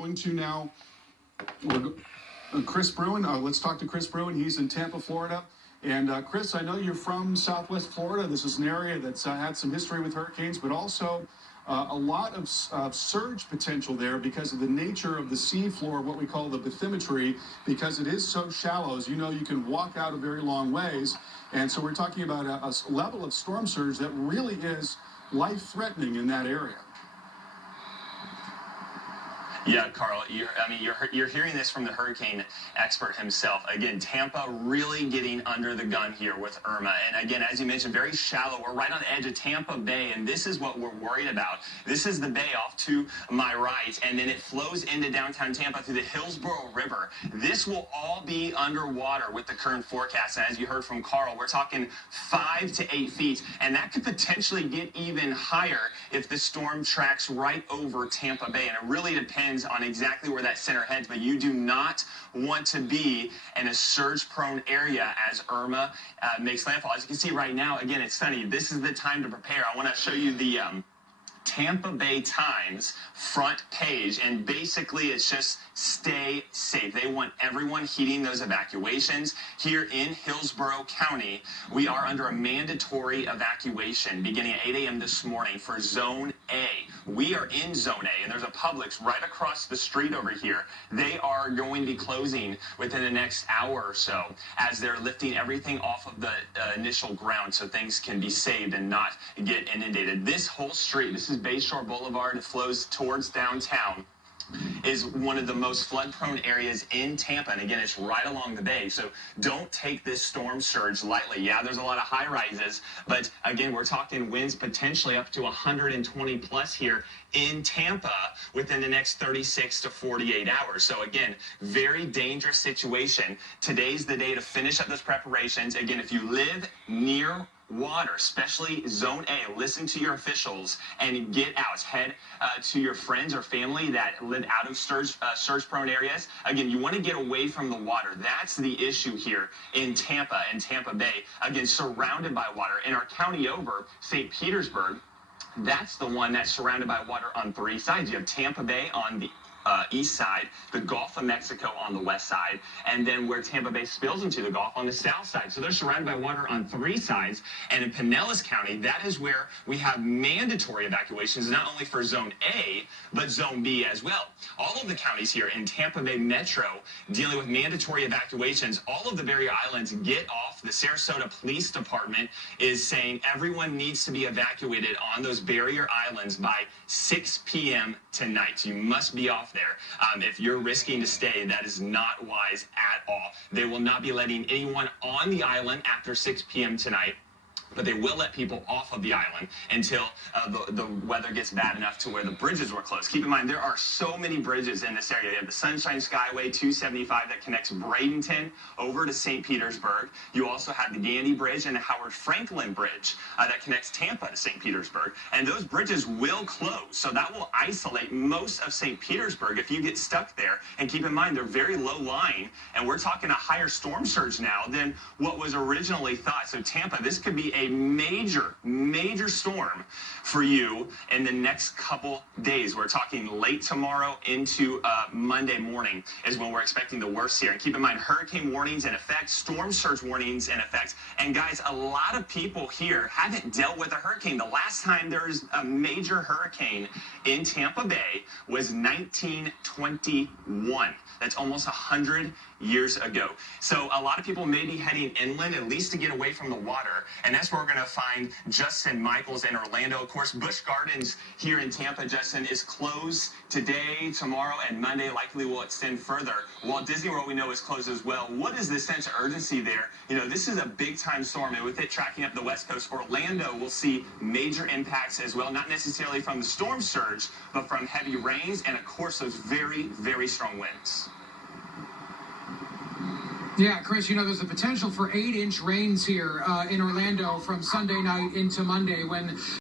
Going to now, Chris Bruin. Let's talk to Chris Bruin. He's in Tampa, Florida. And Chris, I know you're from Southwest Florida. This is an area that's had some history with hurricanes, but also a lot of surge potential there because of the nature of the sea floor, what we call the bathymetry, because it is so shallow. As you know, you can walk out a very long ways. And so we're talking about a level of storm surge that really is life-threatening in that area. Yeah, Carl, you're hearing this from the hurricane expert himself. Again, Tampa really getting under the gun here with Irma. And again, as you mentioned, very shallow. We're right on the edge of Tampa Bay, and this is what we're worried about. This is the bay off to my right, and then it flows into downtown Tampa through the Hillsborough River. This will all be underwater with the current forecast. And as you heard from Carl, we're talking 5 to 8 feet, and that could potentially get even higher if the storm tracks right over Tampa Bay. And it really depends on exactly where that center heads, but you do not want to be in a surge-prone area as Irma makes landfall. As you can see right now, again, it's sunny. This is the time to prepare. I want to show you the Tampa Bay Times front page, and basically it's just stay safe. They want everyone heeding those evacuations. Here in Hillsborough County, we are under a mandatory evacuation beginning at 8 a.m. this morning for Zone A. We are in Zone A, and there's a Publix right across the street over here. They are going to be closing within the next hour or so as they're lifting everything off of the initial ground so things can be saved and not get inundated. This whole street, this is Bayshore Boulevard, it flows towards downtown, is one of the most flood-prone areas in Tampa. And again, it's right along the bay. So don't take this storm surge lightly. Yeah, there's a lot of high rises, but again, we're talking winds potentially up to 120 plus here in Tampa within the next 36 to 48 hours. So again, very dangerous situation. Today's the day to finish up those preparations. Again, if you live near water, especially Zone A, listen to your officials and get out. Head to your friends or family that live out of surge-prone areas. Again, you want to get away from the water. That's the issue here in Tampa and Tampa Bay. Again, surrounded by water. In our county over, St. Petersburg, that's the one that's surrounded by water on 3 sides. You have Tampa Bay on the east side, the Gulf of Mexico on the west side, and then where Tampa Bay spills into the Gulf on the south side. So they're surrounded by water on 3 sides. And in Pinellas County, that is where we have mandatory evacuations, not only for Zone A, but Zone B as well. All of the counties here in Tampa Bay Metro dealing with mandatory evacuations. All of the barrier islands get off. The Sarasota Police Department is saying everyone needs to be evacuated on those barrier islands by 6 p.m. tonight. So you must be off there. If you're risking to stay, that is not wise at all. They will not be letting anyone on the island after 6 p.m. tonight, but they will let people off of the island until the weather gets bad enough to where the bridges were closed. Keep in mind, there are so many bridges in this area. You have the Sunshine Skyway 275 that connects Bradenton over to St. Petersburg. You also have the Gandy Bridge and the Howard Franklin Bridge that connects Tampa to St. Petersburg. And those bridges will close, so that will isolate most of St. Petersburg if you get stuck there. And keep in mind, they're very low lying, and we're talking a higher storm surge now than what was originally thought. So Tampa, this could be a major storm for you in the next couple days. We're talking late tomorrow into Monday morning is when we're expecting the worst here. And keep in mind, hurricane warnings in effect, storm surge warnings in effect. And guys, a lot of people here haven't dealt with a hurricane. The last time there was a major hurricane in Tampa Bay was 1921. That's almost 100 years ago. So a lot of people may be heading inland, at least to get away from the water. And that's where we're going to find Justin Michaels in Orlando. Of course, Busch Gardens here in Tampa, Justin, is closed today, tomorrow, and Monday. Likely will extend further. Walt Disney World, we know, is closed as well. What is the sense of urgency there? You know, this is a big-time storm, and with it tracking up the West Coast, Orlando will see major impacts as well, not necessarily from the storm surge, but from heavy rains and, of course, those very strong winds. Yeah, Chris, you know, there's a potential for 8-inch rains here in Orlando from Sunday night into Monday when